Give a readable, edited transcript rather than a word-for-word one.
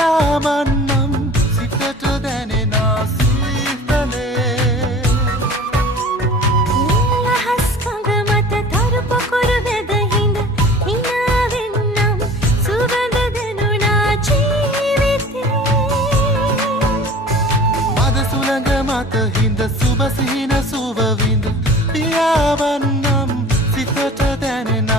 පියාවන්නම් සිතට දැනෙන සීතලේ ලහස් කඳ මත තරු පොකුරු වෙද හිඳ හිනාවෙන්නම් සුවඳ දෙනුණා ජීවිතේ මද සුළඟ මත හිඳ සුබ සිහින සුව විඳ පියාවන්නම් සිතට දැනෙන